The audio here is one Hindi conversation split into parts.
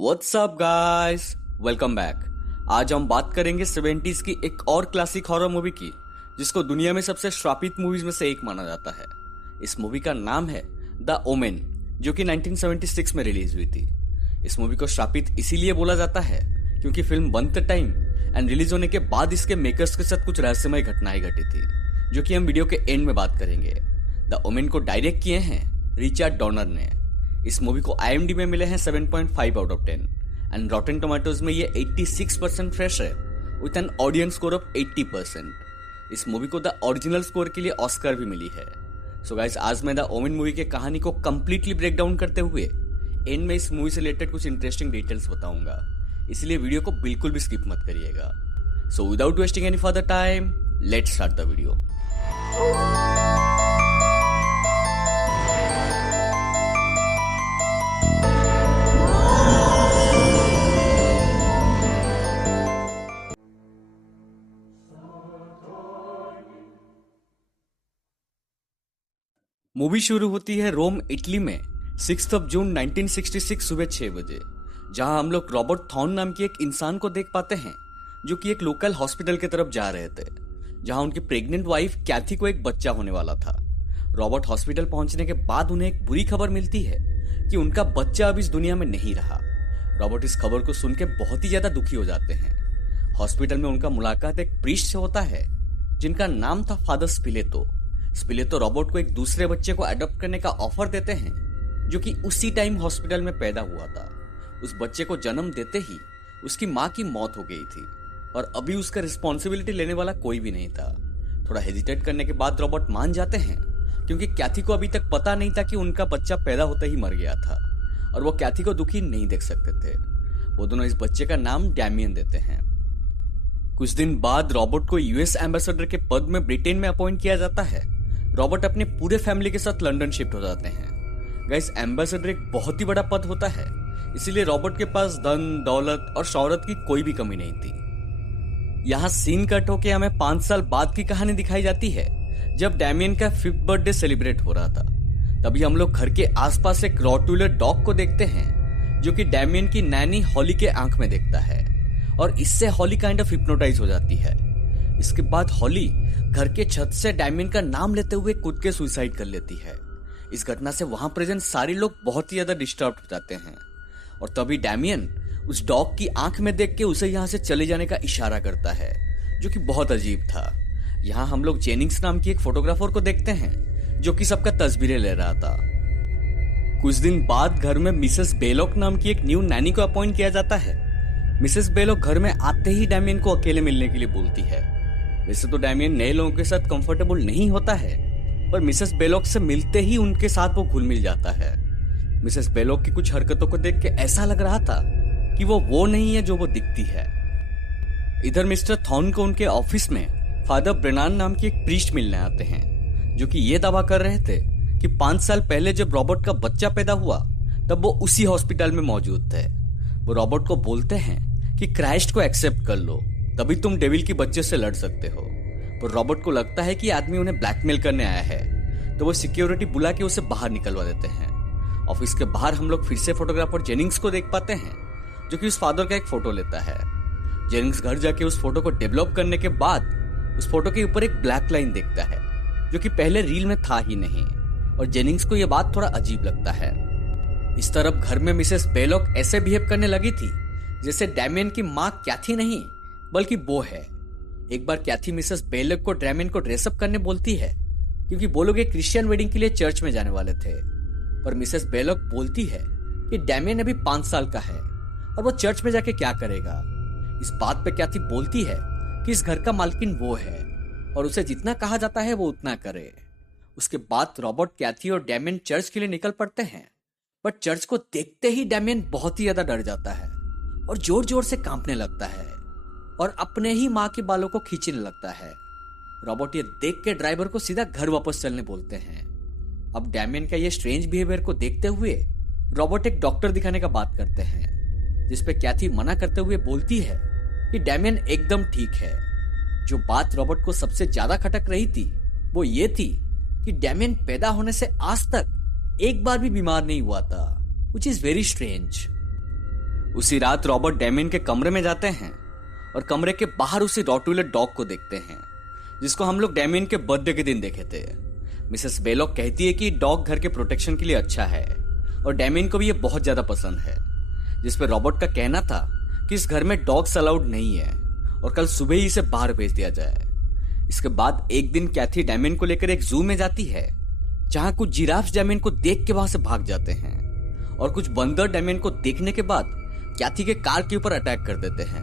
What's up guys, welcome back. आज हम बात करेंगे 70s की एक और क्लासिक हॉरर मूवी की, जिसको दुनिया में सबसे श्रापित मूवीज में से एक माना जाता है। इस मूवी का नाम है द ओमेन, जो कि 1976 में रिलीज हुई थी। इस मूवी को श्रापित इसीलिए बोला जाता है क्योंकि फिल्म बनते टाइम एंड रिलीज होने के बाद इसके मेकर्स के साथ कुछ रहस्यमय घटनाएं घटी थी, जो कि हम वीडियो के एंड में बात करेंगे। द ओमेन को डायरेक्ट किए हैं रिचर्ड डॉनर ने। इस मूवी को IMDb में मिले हैं 7.5 out of 10 and Rotten tomatoes में ये 86% फ्रेश है with an audience score of 80%। इस मूवी को द ओरिजिनल स्कोर के लिए ऑस्कर भी मिली है। सो गाइस, आज मैं द ओमेन मूवी की कहानी को कंप्लीटली ब्रेक डाउन करते हुए एंड में इस मूवी से रिलेटेड कुछ इंटरेस्टिंग डिटेल्स बताऊंगा, इसलिए वीडियो को बिल्कुल भी स्किप मत करिएगा। So without wasting any further time, let's start the video. Movie शुरू होती है रोम, इटली में 6 जून 1966 सुबह 6 बजे, जहां हम लोग रॉबर्ट थॉर्न नाम की एक इंसान को देख पाते हैं, जो कि एक लोकल हॉस्पिटल की तरफ जा रहे थे, जहां उनकी प्रेग्नेंट वाइफ कैथी को एक बच्चा होने वाला था। रॉबर्ट हॉस्पिटल पहुंचने के बाद उन्हें एक बुरी खबर मिलती है कि उनका बच्चा अब इस दुनिया में नहीं रहा। रॉबर्ट इस खबर को सुन के बहुत ही ज्यादा दुखी हो जाते हैं। हॉस्पिटल में उनका मुलाकात एक प्रीस्ट से होता है, जिनका नाम था फादर स्पिलेतो रॉबर्ट को एक दूसरे बच्चे को अडॉप्ट करने का ऑफर देते हैं, जो कि उसी टाइम हॉस्पिटल में पैदा हुआ था। उस बच्चे को जन्म देते ही उसकी माँ की मौत हो गई थी और अभी उसका रिस्पॉन्सिबिलिटी लेने वाला कोई भी नहीं था। थोड़ा हेजिटेट करने के बाद रॉबर्ट मान जाते हैं, क्योंकि कैथी को अभी तक पता नहीं था कि उनका बच्चा पैदा होते ही मर गया था और वो कैथी को दुखी नहीं देख सकते थे। वो दोनों इस बच्चे का नाम डैमियन देते हैं। कुछ दिन बाद रॉबर्ट को US एम्बेसडर के पद में ब्रिटेन में अपॉइंट किया जाता है। रॉबर्ट अपने पूरे फैमिली के साथ लंदन शिफ्ट हो जाते हैं। गाइस, एम्बेसडर एक बहुत ही बड़ा पद होता है, इसीलिए रॉबर्ट के पास धन, दौलत और शौहरत की कोई भी कमी नहीं थी। यहाँ सीन कट होके हमें 5 साल बाद की कहानी दिखाई जाती है, जब डैमियन का 5th बर्थडे सेलिब्रेट हो रहा था। तभी हम लोग घर के आसपास एक रॉटविलर डॉग को देखते हैं, जो कि डैमियन की नैनी हॉली के आंख में देखता है और इससे हॉली काइंड ऑफ हिप्नोटाइज हो जाती है। इसके बाद हॉली घर के छत से डैमियन का नाम लेते हुए कूद के सुसाइड कर लेती है। इस घटना से वहां प्रेजेंट सारे लोग बहुत ही ज्यादा डिस्टर्ब हो जाते हैं और तभी डैमियन उस डॉग की आंख में देख के उसे यहाँ से चले जाने का इशारा करता है, जो कि बहुत अजीब था। यहाँ हम लोग जेनिंग्स नाम की एक फोटोग्राफर को देखते हैं, जो कि सबका तस्वीरें ले रहा था। कुछ दिन बाद घर में मिसेस बेलॉक नाम की एक न्यू नैनी को अपॉइंट किया जाता है। मिसेस बेलॉक घर में आते ही डैमियन को अकेले मिलने के लिए बोलती है। वैसे तो डैमियन नए लोगों के साथ कंफर्टेबल नहीं होता है, पर मिसेस बेलॉक से मिलते ही उनके साथ वो घुल मिल जाता है। मिसेस बेलॉक की कुछ हरकतों को देख के ऐसा लग रहा था कि वो नहीं है जो वो दिखती है। इधर मिस्टर थॉर्न को उनके ऑफिस में फादर ब्रेनान नाम की एक प्रीस्ट मिलने आते हैं, जो कि ये दावा कर रहे थे कि 5 साल पहले जब रॉबर्ट का बच्चा पैदा हुआ तब वो उसी हॉस्पिटल में मौजूद थे। वो रॉबर्ट को बोलते हैं कि क्राइस्ट को एक्सेप्ट कर लो, तभी तुम डेविल की बच्चे से लड़ सकते हो। पर रॉबर्ट को लगता है कि आदमी उन्हें ब्लैकमेल करने आया है, तो वो सिक्योरिटी बुला के उसे बाहर निकलवा देते हैं। ऑफिस के बाहर हम लोग फिर से फोटोग्राफर जेनिंग्स को देख पाते हैं, जो कि उस फादर का एक फोटो लेता है। जेनिंग्स घर जाके उस फोटो को डेवलप करने के बाद उस फोटो के ऊपर एक ब्लैक लाइन देखता है, जो कि पहले रील में था ही नहीं, और जेनिंग्स को यह बात थोड़ा अजीब लगता है। इस तरफ घर में मिसेस बेलॉक ऐसे बिहेव करने लगी थी जैसे डैमियन की माँ कैथी नहीं बल्कि वो है। एक बार कैथी मिसेस बेलॉक को डैमियन को ड्रेसअप करने बोलती है, क्योंकि वो लोग एक क्रिश्चियन वेडिंग के लिए चर्च में जाने वाले थे। पर मिसेस बेलॉक बोलती है कि डैमियन अभी 5 साल का है और वो चर्च में जाके क्या करेगा। इस बात पे कैथी बोलती है कि इस घर का मालकिन वो है और उसे जितना कहा जाता है वो उतना करे। उसके बाद रॉबर्ट, कैथी और डैमियन चर्च के लिए निकल पड़ते हैं, बट चर्च को देखते ही डैमियन बहुत ही ज्यादा डर जाता है और जोर जोर से कांपने लगता है और अपने ही माँ के बालों को खींचने लगता है। रॉबर्ट ये देख के ड्राइवर को सीधा घर वापस चलने बोलते हैं। अब डैमियन का ये स्ट्रेंज बिहेवियर को देखते हुए रॉबर्ट एक डॉक्टर दिखाने का बात करते हैं, जिसपे कैथी मना करते हुए बोलती है कि डैमियन एकदम ठीक है। जो बात रॉबर्ट को सबसे ज्यादा खटक रही थी वो ये थी कि डैमियन पैदा होने से आज तक एक बार भी बीमार नहीं हुआ था, which is very strange। उसी रात रॉबर्ट डैमियन के कमरे में जाते हैं और कमरे के बाहर उसी रॉटविलर डॉग को देखते हैं जिसको हम लोग डैमियन के बर्थडे के दिन देखे थे। मिसेस बेलॉक कहती है कि डॉग घर के प्रोटेक्शन के लिए अच्छा है और डैमियन को भी ये बहुत ज्यादा पसंद है, जिस पे रॉबर्ट का कहना था कि इस घर में डॉग्स अलाउड नहीं है और कल सुबह ही इसे बाहर भेज दिया जाए। इसके बाद एक दिन कैथी डैमियन को लेकर एक जू में जाती है जहां कुछ जिराफ डैमियन को देख के वहां से भाग जाते हैं और कुछ बंदर डैमियन को देखने के बाद कैथी के कार के ऊपर अटैक कर देते हैं।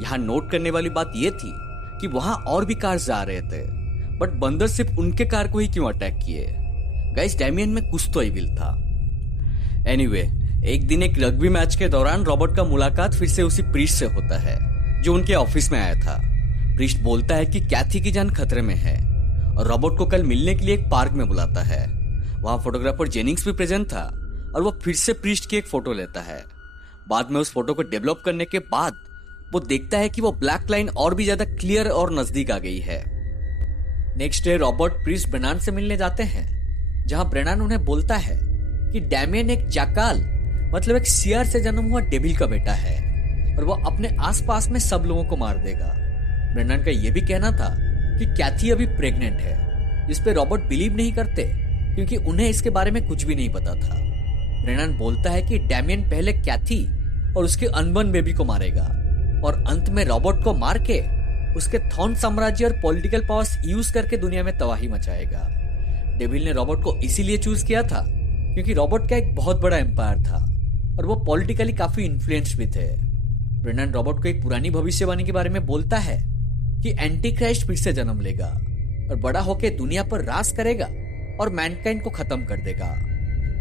यहाँ नोट करने वाली बात यह थी कि वहां और भी कार जा रहे थे, बट बंदर सिर्फ उनके कार को ही क्यों अटैक किए। गाइस, डैमियन में कुछ तो इविल था। एनीवे, एक दिन एक रग्बी मैच के दौरान रॉबर्ट का मुलाकात फिर से उसी प्रीस्ट से होता है जो उनके ऑफिस में आया था। प्रीस्ट बोलता है कि कैथी की जान खतरे में है और रॉबर्ट को कल मिलने के लिए एक पार्क में बुलाता है। वहां फोटोग्राफर जेनिंग्स भी प्रेजेंट था और वो फिर से प्रीस्ट की एक फोटो लेता है। बाद में उस फोटो को डेवलप करने के बाद वो देखता है कि वो ब्लैक लाइन और भी ज्यादा क्लियर और नजदीक आ गई है। नेक्स्ट डे रॉबर्ट प्रीस्ट ब्रेनान से मिलने जाते हैं जहां ब्रेनान उन्हें बोलता है कि डैमियन एक जाकाल मतलब एक सियार से जन्म हुआ डेविल का बेटा है और वो अपने आसपास में सब लोगों को मार देगा। ब्रेनान का यह भी कहना था कि कैथी अभी प्रेग्नेंट है, जिस पे रॉबर्ट बिलीव नहीं करते क्योंकि उन्हें इसके बारे में कुछ भी नहीं पता था। ब्रेनान बोलता है कि डैमियन पहले कैथी और उसके अनबर्न बेबी को मारेगा और अंत में रॉबर्ट को मार के उसके थॉर्न साम्राज्य और पॉलिटिकल पावर्स यूज करके दुनिया में तबाही मचाएगा। डेविल ने रॉबर्ट को इसीलिए चूज किया था क्योंकि रॉबर्ट का एक बहुत बड़ा एम्पायर था और वो पॉलिटिकली काफी इन्फ्लुएंस्ड भी थे। ब्रेनन रॉबर्ट को एक पुरानी भविष्यवाणी के बारे में बोलता है कि एंटी क्राइस्ट फिर से जन्म लेगा और बड़ा होकर दुनिया पर राज करेगा और मैनकाइंड को खत्म कर देगा।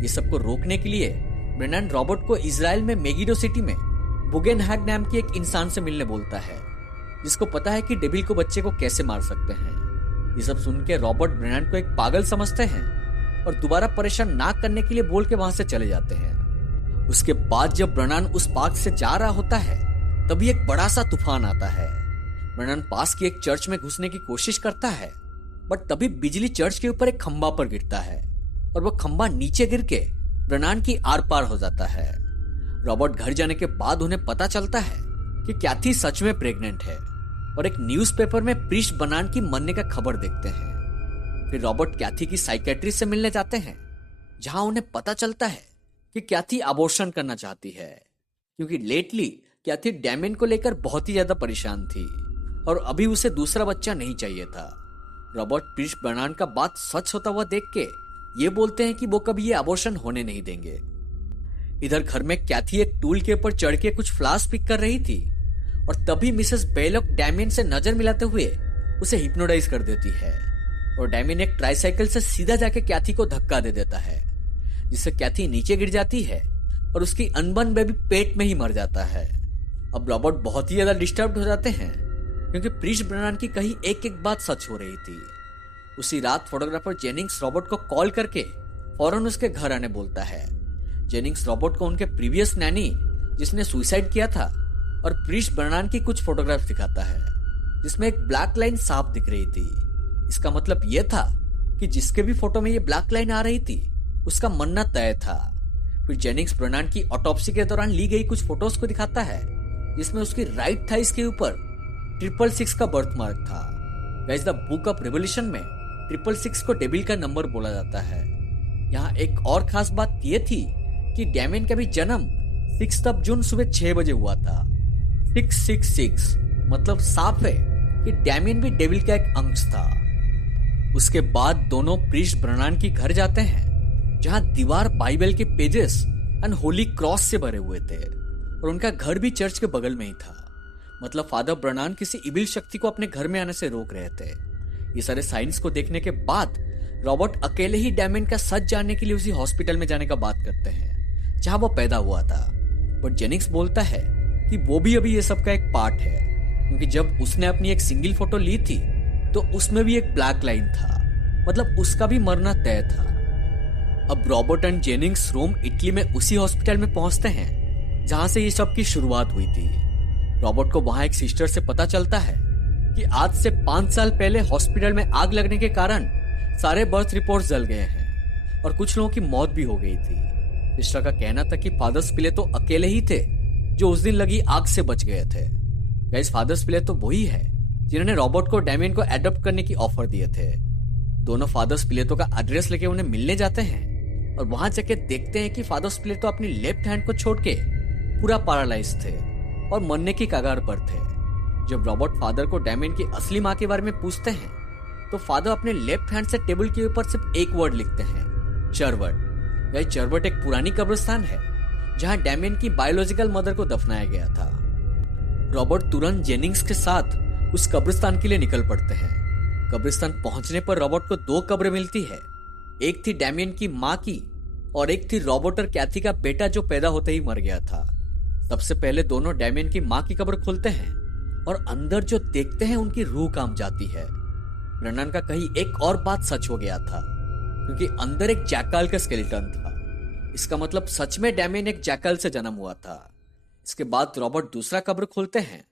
ये सबको रोकने के लिए ब्रेनन रॉबर्ट को इजराइल में मेगिडो सिटी में बुगेनहैग नाम की एक इंसान से मिलने बोलता है जिसको पता है कि डेविल को बच्चे को कैसे मार सकते हैं। ये सब सुन के रॉबर्ट ब्रेनन को एक पागल समझते हैं और दोबारा परेशान ना करने के लिए बोल के वहां से चले जाते हैं। उसके बाद जब ब्रेनन उस पार्क से जा रहा होता है तभी एक बड़ा सा तूफान आता है। ब्रेनन पास की एक चर्च में घुसने की कोशिश करता है बट तभी बिजली चर्च के ऊपर एक खंबा पर गिरता है और वो खंबा नीचे गिर के ब्रेनन की आर पार हो जाता है। रॉबर्ट घर जाने के बाद उन्हें पता चलता है कि कैथी सच में प्रेग्नेंट है और एक न्यूज़पेपर में प्रीस्ट ब्रेनन की मरने का खबर देखते हैं। फिर रॉबर्ट कैथी की साइकेट्रिस्ट से मिलने जाते हैं जहां उन्हें पता चलता है कि कैथी अबॉर्शन करना चाहती है क्योंकि लेटली कैथी डैमियन को लेकर बहुत ही ज्यादा परेशान थी और अभी उसे दूसरा बच्चा नहीं चाहिए था। रॉबर्ट प्रीस्ट ब्रेनन का बात सच होता हुआ देख के ये बोलते हैं कि वो कभी ये अबॉर्शन होने नहीं देंगे। इधर घर में कैथी एक टूल के ऊपर चढ़ के कुछ फ्लावर्स पिक कर रही थी और तभी मिसेस बेलॉक डैमियन से नजर मिलाते हुए उसे हिप्नोटाइज कर देती है और डैमियन एक ट्राइसाइकिल से सीधा जाके कैथी को धक्का दे देता है जिससे कैथी नीचे गिर जाती है और उसकी अनबर्न बेबी पेट में ही मर जाता है। अब रॉबर्ट बहुत ही ज्यादा डिस्टर्ब हो जाते हैं क्योंकि प्रीस्ट ब्रेनन की कही एक एक बात सच हो रही थी। उसी रात फोटोग्राफर जेनिंग्स रॉबर्ट को कॉल करके फौरन उसके घर आने बोलता है। जेनिंग्स रॉबर्ट को उनके प्रीवियस नैनी जिसने सुसाइड किया था और प्रीस्ट ब्रेनन की कुछ फोटोग्राफ्स दिखाता है जिसमें एक ब्लैक लाइन साफ दिख रही थी। इसका मतलब यह था कि जिसके भी फोटो में ये ब्लैक लाइन आ रही थी उसका मरना तय था। फिर जेनिंग्स ब्रेनन की ऑटोप्सी के दौरान ली गई कुछ फोटोज को दिखाता है जिसमें उसकी राइट थाइस के ऊपर 666 का बर्थ मार्क था। Guys, the book of revolution में 666 को डेविल का नंबर बोला जाता है। यहाँ एक और खास बात यह थी कि डैमियन का भी जन्म 6 जून सुबह 6 बजे हुआ था। 666 मतलब साफ है कि डैमियन भी डेविल का एक अंश था। उसके बाद दोनों प्रीस्ट ब्रेनन की घर जाते हैं जहां दीवार बाइबल के पेजेस एंड होली क्रॉस से भरे हुए थे और उनका घर भी चर्च के बगल में ही था। मतलब फादर ब्रेनन किसी इविल शक्ति को अपने घर में आने से रोक रहे थे। ये सारे साइंस को देखने के बाद रॉबर्ट अकेले ही डैमियन का सच जानने के लिए उसी हॉस्पिटल में जाने का बात करते हैं जहां वो पैदा हुआ था। बट जेनिंग्स बोलता है कि वो भी अभी ये सब का एक पार्ट है क्योंकि जब उसने अपनी एक सिंगल फोटो ली थी तो उसमें भी एक ब्लैक लाइन था, मतलब उसका भी मरना तय था। अब Robert and Jennings Rome Italy में उसी हॉस्पिटल में पहुंचते हैं जहां से ये सब की शुरुआत हुई थी। रॉबर्ट को वहां एक सिस्टर से पता चलता है कि आज से 5 साल पहले हॉस्पिटल में आग लगने के कारण सारे बर्थ रिपोर्ट्स जल गए हैं और कुछ लोगों की मौत भी हो गई थी। सिस्टर का कहना था कि फादर स्पिले तो अकेले ही थे जो उस दिन लगी आग से बच गए थे। गाइस, फादर स्पिलेट तो वही है जिन्होंने रॉबर्ट को डैमियन को एडॉप्ट करने की ऑफर दिए थे। दोनों फादर स्पिलेटो का एड्रेस लेके उन्हें मिलने जाते हैं और वहां जाके देखते हैं कि फादर स्पिलेटो अपनी लेफ्ट हैंड को छोड़ के पूरा पैरालाइज थे और मरने की कगार पर थे। जब रॉबर्ट फादर को डैमियन की असली माँ के बारे में पूछते हैं तो फादर अपने लेफ्ट हैंड से टेबल के ऊपर सिर्फ एक वर्ड लिखते हैं, चर्वर्ट। यह चर्वर्ट एक पुरानी कब्रिस्तान है जहां डैमियन की बायोलॉजिकल मदर को दफनाया गया था। रॉबर्ट तुरंत जेनिंग्स के साथ उस कब्रिस्तान के लिए निकल पड़ते हैं। कब्रिस्तान पहुंचने पर रॉबर्ट को 2 कब्रें मिलती है। एक थी डैमियन की माँ की और एक थी रॉबर्ट और कैथी का बेटा जो पैदा होते ही मर गया था। सबसे पहले दोनों डैमियन की माँ की कब्र खोलते हैं और अंदर जो देखते हैं उनकी रूह कांप जाती है। ब्रेंडन का कहीं एक और बात सच हो गया था, क्योंकि अंदर एक जैकाल का स्केलेटन था। इसका मतलब सच में डैमियन एक जैकाल से जन्म हुआ था। इसके बाद रॉबर्ट दूसरा कब्र खोलते हैं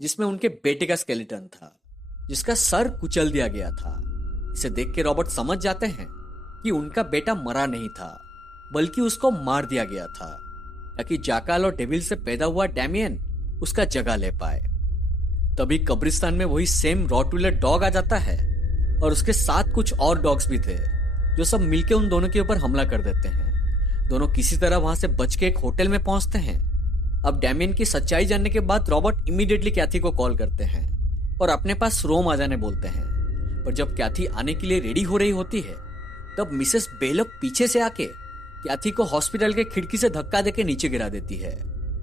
जिसमें उनके बेटे का स्केलेटन था, जिसका सर कुचल दिया गया था। इसे देख के रॉबर्ट समझ जाते हैं कि उनका बेटा मरा नहीं था, बल्कि उसको मार दिया गया था ताकि जाकाल और डेविल से पैदा हुआ डैमियन उसका जगह ले पाए। तभी कब्रिस्तान में वही सेम रॉटविलर डॉग आ जाता है और उसके साथ कुछ और डॉग्स भी थे जो सब मिलके उन दोनों के ऊपर हमला कर देते हैं। दोनों किसी तरह वहां से बच के एक होटल में पहुंचते हैं। अब डैमियन की सच्चाई जानने के बाद रॉबर्ट इमीडिएटली कैथी को कॉल करते हैं और अपने पास रोम आ जाने बोलते हैं। पर जब कैथी आने के लिए रेडी हो रही होती है तब मिसेस बेलोक पीछे से आके कैथी को हॉस्पिटल के खिड़की से धक्का देके नीचे गिरा देती है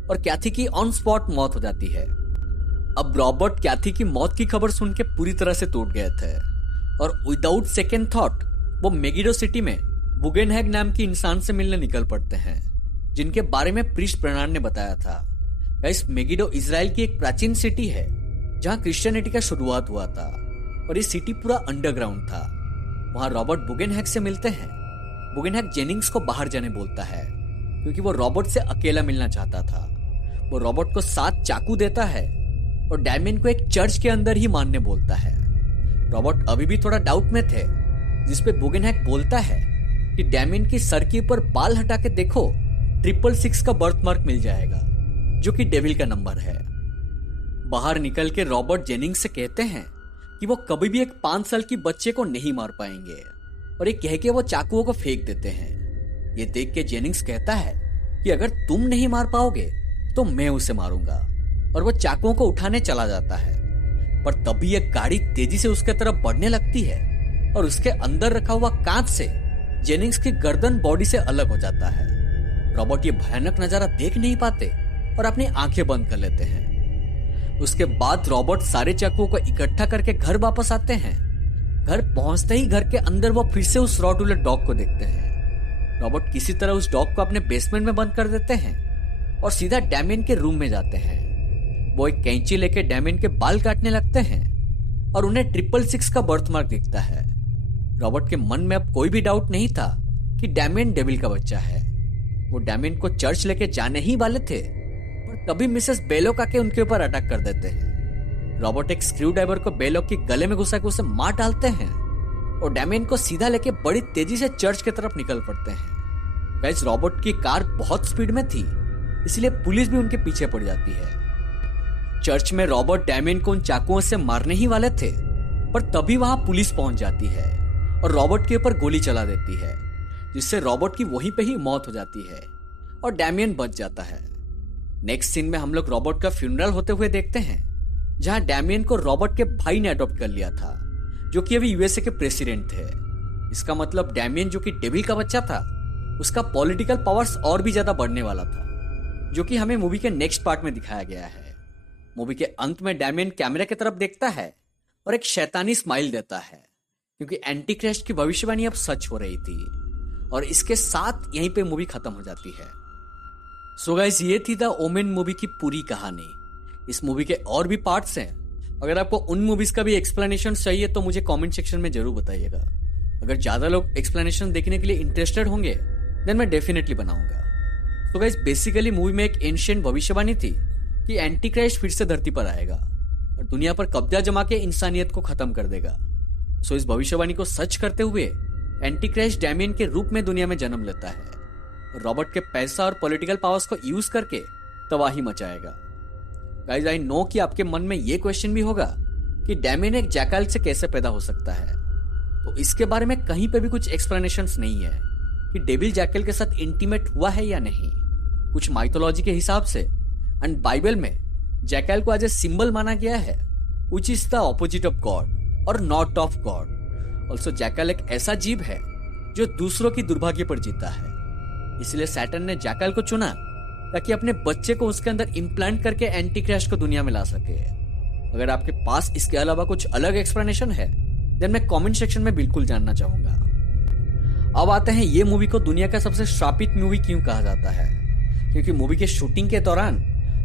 और कैथी की ऑन स्पॉट मौत हो जाती है। अब रॉबर्ट कैथी की मौत की खबर सुन के पूरी तरह से टूट गए थे और विदाउट सेकेंड थॉट वो मेगिडो सिटी में बुगेनहैग नाम की इंसान से मिलने निकल पड़ते हैं, जिनके बारे में प्रीस्ट ब्रनार्ड ने बताया था। इस मेगिडो इजराइल की एक प्राचीन सिटी है जहां क्रिश्चियनिटी का शुरुआत हुआ था और ये सिटी पूरा अंडरग्राउंड था। वहां रॉबर्ट बुगेनहैग से मिलते हैं। बुगेनहैग जेनिंग्स को बाहर जाने बोलता है क्योंकि वो रॉबर्ट से अकेला मिलना चाहता था। वो रॉबर्ट को 7 चाकू देता है और डैमियन को एक चर्च के अंदर ही मारने बोलता है। रॉबर्ट अभी भी थोड़ा डाउट में थे, जिसपे बुगेनहैग बोलता है कि डैमियन की सर के ऊपर बाल हटा के देखो, 666 का बर्थ मार्क मिल जाएगा, जो कि डेविल का नंबर है। बाहर निकल के रॉबर्ट जेनिंग्स से कहते हैं कि वो कभी भी एक 5 साल की बच्चे को नहीं मार पाएंगे और ये कह के वो चाकुओं को फेंक देते हैं। ये देख के जेनिंग्स कहता है कि अगर तुम नहीं मार पाओगे तो मैं उसे मारूंगा, और वो चाकुओं को उठाने चला जाता है। पर तभी एक गाड़ी तेजी से उसके तरफ बढ़ने लगती है और उसके अंदर रखा हुआ कांच से जेनिंग्स की गर्दन बॉडी से अलग हो जाता है। रॉबर्ट ये भयानक नजारा देख नहीं पाते और अपनी आंखें बंद कर लेते हैं। उसके बाद रॉबर्ट सारे चाकुओं को इकट्ठा करके घर वापस आते हैं। घर पहुंचते ही घर के अंदर वो फिर से उस रॉटविलर डॉग को देखते हैं। रॉबर्ट किसी तरह उस डॉग को अपने बेसमेंट में बंद कर देते हैं और सीधा डैमियन के रूम में जाते हैं। वो एक कैंची लेके डैमियन के बाल काटने लगते हैं और उन्हें 666 का बर्थ मार्क दिखता है। रॉबर्ट के मन में अब कोई भी डाउट नहीं था कि डैमियन डेविल का बच्चा है। वो डैमियन को चर्च लेके जाने ही वाले थे, पर तभी मिसेस बेलोक आके उनके ऊपर अटैक कर देते हैं। रॉबर्ट एक स्क्रू ड्राइवर को बेलोक के गले में घुसा के उसे मार डालते हैं और डैमियन को सीधा लेके बड़ी तेजी से चर्च की तरफ निकल पड़ते हैं। गाइस, रॉबर्ट की कार बहुत स्पीड में थी, इसलिए पुलिस भी उनके पीछे पड़ जाती है। चर्च में रॉबर्ट डैमियन को उन चाकुओं से मारने ही वाले थे, पर तभी वहां पुलिस पहुंच जाती है और रॉबर्ट के ऊपर गोली चला देती है, जिससे रॉबर्ट की वहीं पे ही मौत हो जाती है और डैमियन बच जाता है। नेक्स्ट सीन में हम लोग रॉबर्ट का फ्यूनरल होते हुए देखते हैं, जहां डैमियन को रॉबर्ट के भाई ने अडॉप्ट कर लिया था, जो कि अभी यूएसए के प्रेसिडेंट थे। इसका मतलब डैमियन जो कि डेविल का बच्चा था, उसका पॉलिटिकल पावर्स और भी ज्यादा बढ़ने वाला था, जो कि हमें मूवी के नेक्स्ट पार्ट में दिखाया गया है। मूवी के अंत में डैमियन कैमरे की तरफ देखता है और एक शैतानी स्माइल देता है, क्योंकि एंटी क्राइस्ट की भविष्यवाणी अब सच हो रही थी। और इसके साथ यहीं पे मूवी खत्म हो जाती है। सो गाइस, ये थी द ओमेन मूवी की पूरी कहानी। इस मूवी के और भी पार्ट्स हैं। अगर आपको उन मूवीज का भी एक्सप्लेनेशन चाहिए तो मुझे कमेंट सेक्शन में जरूर बताइएगा। अगर ज्यादा लोग एक्सप्लेनेशन देखने के लिए इंटरेस्टेड होंगे देन मैं डेफिनेटली बनाऊंगा। तो गाइस, बेसिकली मूवी में एक एंशिएंट भविष्यवाणी थी कि एंटी क्राइस्ट फिर से धरती पर आएगा और दुनिया पर कब्जा जमा के इंसानियत को खत्म कर देगा। सो इस भविष्यवाणी को सच करते हुए एंटी क्राइस्ट डैमियन के रूप में दुनिया में जन्म लेता है और रॉबर्ट के पैसा और पॉलिटिकल पावर्स को यूज करके तबाही मचाएगा। गाइस, आई नो कि आपके मन में ये क्वेश्चन भी होगा कि डैमियन एक जैकल से कैसे पैदा हो सकता है। तो इसके बारे में कहीं पे भी कुछ एक्सप्लेनेशंस नहीं है कि डेविल जैकल के साथ इंटीमेट हुआ है या नहीं। कुछ माइथोलॉजी के हिसाब से एंड बाइबल में जैकल को एज ए सिंबल माना गया है, which is the opposite of God और not of God. Also jackal एक ऐसा जीव है जो दूसरों की दुर्भाग्य पर जीता है, इसलिए सैटर्न ने जैकल को चुना ताकि अपने बच्चे को उसके अंदर इम्प्लांट करके एंटी क्राइस्ट को दुनिया में ला सके। अगर आपके पास इसके अलावा कुछ अलग एक्सप्लेनेशन है देन मैं कमेंट सेक्शन में बिल्कुल जानना चाहूंगा। अब आते हैं ये मूवी को दुनिया का सबसे श्रापित मूवी क्यों कहा जाता है। क्योंकि मूवी के शूटिंग के दौरान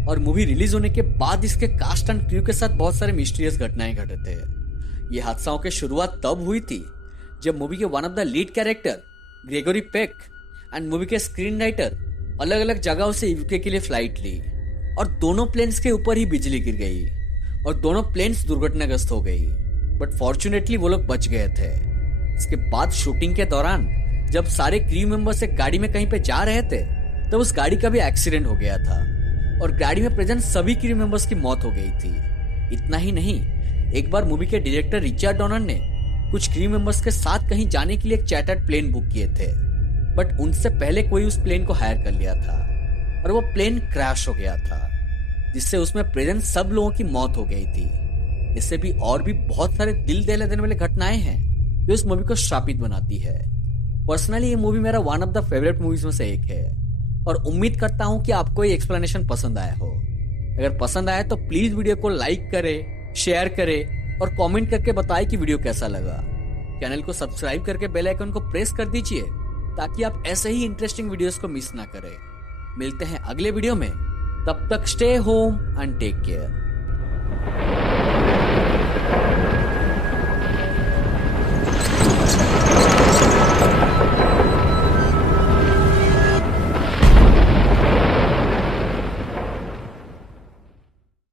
और मूवी रिलीज होने के बाद इसके कास्ट एंड क्रू के साथ बहुत सारे मिस्टीरियस घटनाएं घटे थे। ये हादसाओं की शुरुआत तब हुई थी जब मूवी के one of the lead character Gregory pack and movie के स्क्रीन राइटर अलग अलग जगहों से यूके के लिए फ्लाइट ली और दोनों प्लेन्स के ऊपर ही बिजली गिर गई और दोनों प्लेन्स दुर्घटनाग्रस्त हो गई, बट फॉर्चुनेटली वो लोग बच गए थे। इसके बाद शूटिंग के दौरान जब सारे क्रू मेंबर्स एक गाड़ी में कहीं पे जा रहे थे तब उस गाड़ी का भी एक्सीडेंट हो गया था और गाड़ी में प्रेजेंट सभी क्रू मेंबर्स की मौत हो गई थी। इतना ही नहीं, एक बार मूवी के डायरेक्टर रिचर्ड डोनर ने कुछ क्रू मेंबर्स के साथ कहीं जाने के लिए एक चार्टर्ड प्लेन बुक किए थे, बट उनसे पहले कोई उस प्लेन को हायर कर लिया था और वो प्लेन क्रैश हो गया था, जिससे उसमें प्रेजेंट सब लोगों की मौत हो गई थी। इससे भी और भी बहुत सारे दिल दहला देने वाले घटनाएं हैं जो इस मूवी को श्रापित बनाती है। पर्सनली ये मूवी मेरा one of the favourite movies में से एक है और उम्मीद करता हूं कि आपको ये एक्सप्लेनेशन पसंद आया हो। अगर पसंद आया तो प्लीज वीडियो को लाइक करें, शेयर करें और कमेंट करके बताएं कि वीडियो कैसा लगा। चैनल को सब्सक्राइब करके बेल आइकन को प्रेस कर दीजिए ताकि आप ऐसे ही इंटरेस्टिंग वीडियोस को मिस ना करें। मिलते हैं अगले वीडियो में, तब तक stay home and take care.